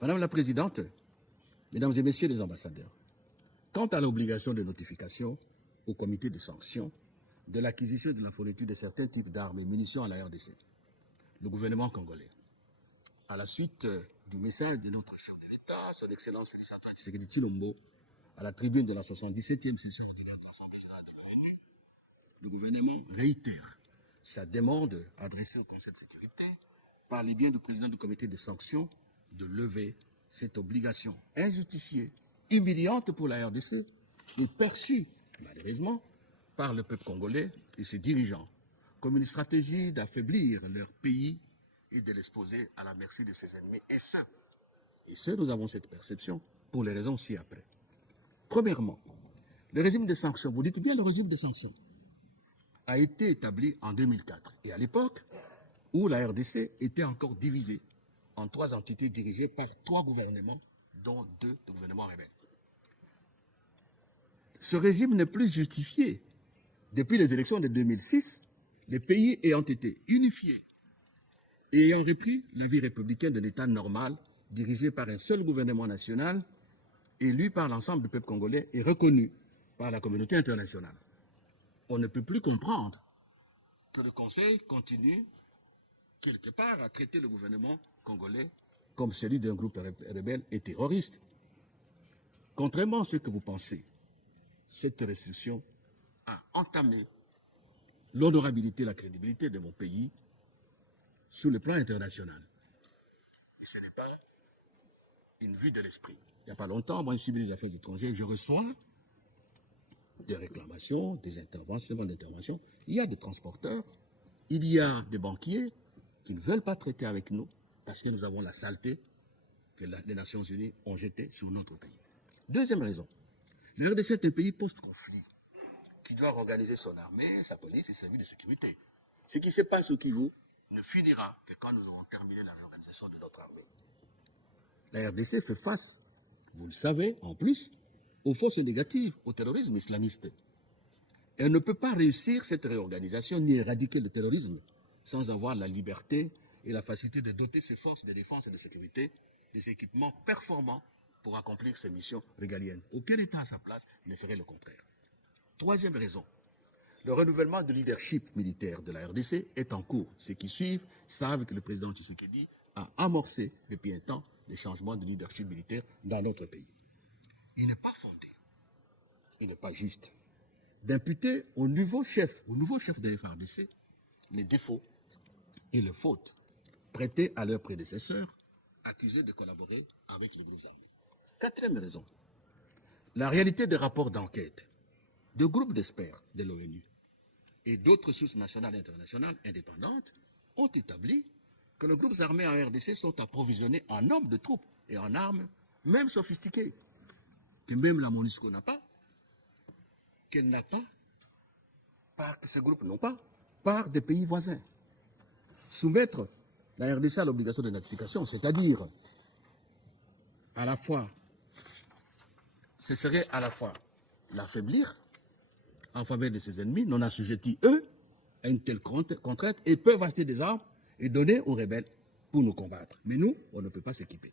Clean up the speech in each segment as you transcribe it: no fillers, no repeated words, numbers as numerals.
Madame la Présidente, Mesdames et Messieurs les ambassadeurs, quant à l'obligation de notification au comité de sanctions de l'acquisition et de la fourniture de certains types d'armes et munitions à la RDC, le gouvernement congolais, à la suite du message de notre chef de l'État, son Excellence Olusegun Tshisekedi Tshilombo, à la tribune de la 77e session ordinaire de l'Assemblée générale de l'ONU, le gouvernement réitère sa demande adressée au Conseil de sécurité par les biens du président du comité de sanctions de lever cette obligation injustifiée, humiliante pour la RDC et perçue, malheureusement, par le peuple congolais et ses dirigeants comme une stratégie d'affaiblir leur pays et de l'exposer à la merci de ses ennemis. Et ce, nous avons cette perception pour les raisons ci-après. Premièrement, le régime de sanctions, vous dites bien le régime de sanctions, a été établi en 2004. Et à l'époque où la RDC était encore divisée en 3 entités dirigées par 3 gouvernements, dont 2 de gouvernements rebelles. Ce régime n'est plus justifié. Depuis les élections de 2006, les pays ayant été unifiés et ayant repris la vie républicaine de l'État normal, dirigé par un seul gouvernement national, élu par l'ensemble du peuple congolais et reconnu par la communauté internationale. On ne peut plus comprendre que le Conseil continue, quelque part, à traiter le gouvernement congolais comme celui d'un groupe rebelle et terroriste. Contrairement à ce que vous pensez, cette restriction a entamé l'honorabilité et la crédibilité de mon pays sur le plan international. Et ce n'est pas une vue de l'esprit. Il n'y a pas longtemps, moi, je suis ministre des Affaires étrangères, je reçois des réclamations, des interventions. Il y a des transporteurs, il y a des banquiers qui ne veulent pas traiter avec nous parce que nous avons la saleté que les Nations Unies ont jetée sur notre pays. Deuxième raison, le RDC est un pays post-conflit qui doit organiser son armée, sa police et ses services de sécurité. Ce qui se passe au Kivu ne finira que quand nous aurons terminé la réorganisation de notre armée. La RDC fait face, vous le savez, en plus, aux forces négatives, au terrorisme islamiste. Elle ne peut pas réussir cette réorganisation ni éradiquer le terrorisme sans avoir la liberté et la facilité de doter ses forces de défense et de sécurité des équipements performants pour accomplir ses missions régaliennes. Aucun État à sa place ne ferait le contraire. Troisième raison, le renouvellement du leadership militaire de la RDC est en cours. Ceux qui suivent savent que le président Tshisekedi a amorcé depuis un temps les changements de leadership militaire dans notre pays. Il n'est pas fondé, il n'est pas juste d'imputer au nouveau chef de la RDC les défauts et les fautes prêtées à leurs prédécesseurs accusés de collaborer avec les groupes armés. Quatrième raison, la réalité des rapports d'enquête de groupes d'experts de l'ONU et d'autres sources nationales et internationales indépendantes ont établi que les groupes armés en RDC sont approvisionnés en hommes de troupes et en armes, même sophistiquées, que même la MONUSCO n'a pas, qu'elle n'a pas, que ces groupes n'ont pas, par des pays voisins. Soumettre la RDC à l'obligation de notification, c'est-à-dire à la fois, ce serait à la fois l'affaiblir en faveur de ses ennemis, non assujettis, eux, à une telle contrainte, et peuvent acheter des armes et donner aux rebelles pour nous combattre. Mais nous, on ne peut pas s'équiper.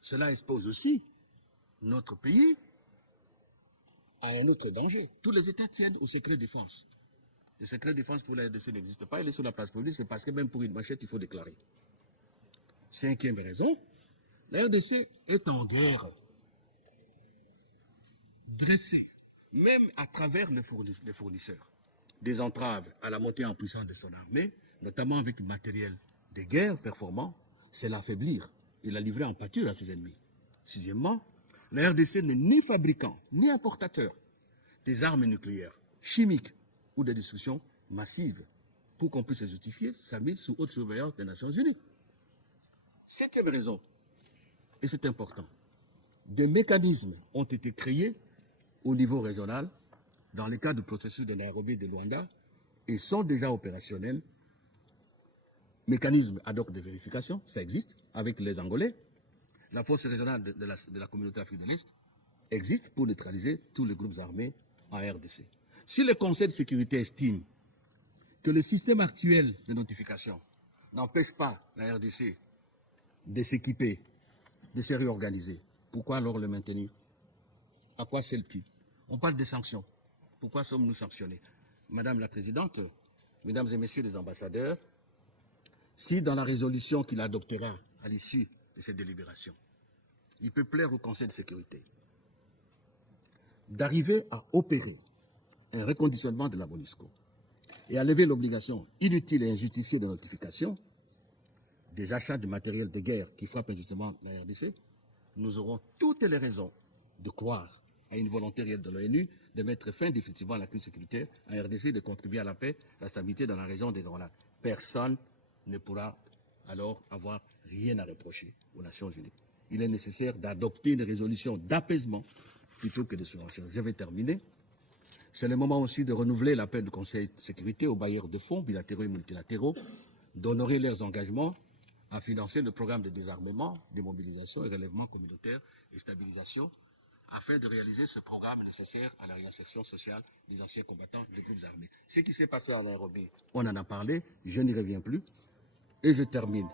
Cela expose aussi notre pays à un autre danger. Tous les États tiennent au secret défense. Le secret défense pour la RDC n'existe pas, il est sur la place publique, c'est parce que même pour une machette, il faut déclarer. Cinquième raison, la RDC est en guerre dressée, même à travers les fournisseurs, des entraves à la montée en puissance de son armée, notamment avec du matériel de guerre performant, c'est l'affaiblir et la livrer en pâture à ses ennemis. Sixièmement, la RDC n'est ni fabricant, ni importateur des armes nucléaires, chimiques ou de destruction massive pour qu'on puisse justifier sa mise sous haute surveillance des Nations Unies. Septième raison, et c'est important, des mécanismes ont été créés au niveau régional dans le cadre du processus de Nairobi et de Luanda et sont déjà opérationnels. Mécanisme ad hoc de vérification, ça existe avec les Angolais. La force régionale de la communauté africaine de l'Est existe pour neutraliser tous les groupes armés en RDC. Si le Conseil de sécurité estime que le système actuel de notification n'empêche pas la RDC de s'équiper, de se réorganiser. Pourquoi alors le maintenir? À quoi sert-il? On parle des sanctions. Pourquoi sommes-nous sanctionnés? Madame la Présidente, Mesdames et Messieurs les ambassadeurs, si dans la résolution qu'il adoptera à l'issue de cette délibération, il peut plaire au Conseil de sécurité d'arriver à opérer un reconditionnement de la MONUSCO et à lever l'obligation inutile et injustifiée de notification des achats de matériel de guerre qui frappent injustement la RDC, nous aurons toutes les raisons de croire à une volonté réelle de l'ONU de mettre fin définitivement à la crise sécuritaire en RDC et de contribuer à la paix, à la stabilité dans la région des Grands Lacs. Personne ne pourra alors avoir rien à reprocher aux Nations Unies. Il est nécessaire d'adopter une résolution d'apaisement plutôt que de surenchère. Je vais terminer. C'est le moment aussi de renouveler l'appel du Conseil de sécurité aux bailleurs de fonds bilatéraux et multilatéraux d'honorer leurs engagements à financer le programme de désarmement, démobilisation et relèvement communautaire et stabilisation afin de réaliser ce programme nécessaire à la réinsertion sociale des anciens combattants des groupes armés. Ce qui s'est passé à Nairobi, on en a parlé, je n'y reviens plus. Et je termine